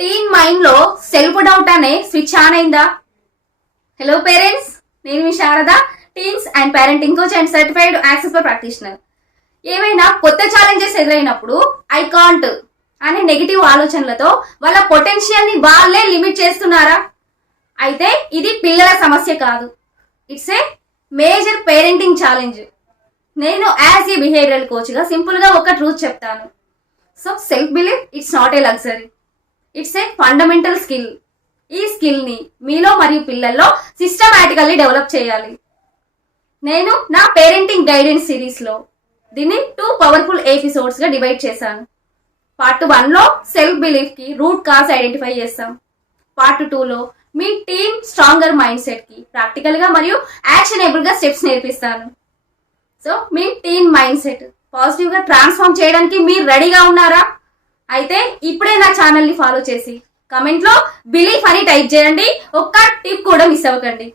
టీన్ mind లో self doubt అనే switch on అయిందా? హలో పేరెంట్స్, నేను మీ Sharada, teens and parenting coach and certified access practitioner. ఏమైనా కొత్త ఛాలెంజెస్ ఎదురైనప్పుడు ఐ కాంట్ అనే నెగిటివ్ ఆలోచనలతో వాళ్ళ పొటెన్షియల్ ని వాళ్ళే లిమిట్ చేస్తున్నారా? అయితే ఇది పిల్లల సమస్య కాదు, it's a major parenting challenge. నేను యాజ్ ఏ బిహేవియరల్ కోచ్ గా సింపుల్ గా ఒక ట్రూత్ చెప్తాను. So self belief it's not a luxury, it's a fundamental skill. ఈ స్కిల్ ని మీలో మరియు పిల్లల్లో సిస్టమాటికల్లీ డెవలప్ చేయాలి. నేను నా పేరెంటింగ్ గైడెన్స్ సిరీస్ లో దీన్ని 2 పవర్ఫుల్ ఎపిసోడ్స్ గా డివైడ్ చేశాను. పార్ట్ 1 లో సెల్ఫ్ బిలీఫ్ కి రూట్ కాజ్ ఐడెంటిఫై చేస్తాం. పార్ట్ 2 లో మీ టీమ్ స్ట్రాంగర్ మైండ్ సెట్ కి ప్రాక్టికల్ గా మరియు యాక్షనబుల్ గా స్టెప్స్ నేర్పిస్తాను. సో మీ టీమ్ మైండ్ సెట్ పాజిటివ్ గా ట్రాన్స్ఫార్మ్ చేయడానికి మీరు రెడీగా ఉన్నారా? అయితే ఇప్పుడే నా ఛానల్ ని ఫాలో చేసి కమెంట్ లో బిలీఫ్ అని టైప్ చేయండి. ఒక్క టిప్ కూడా మిస్ అవ్వకండి.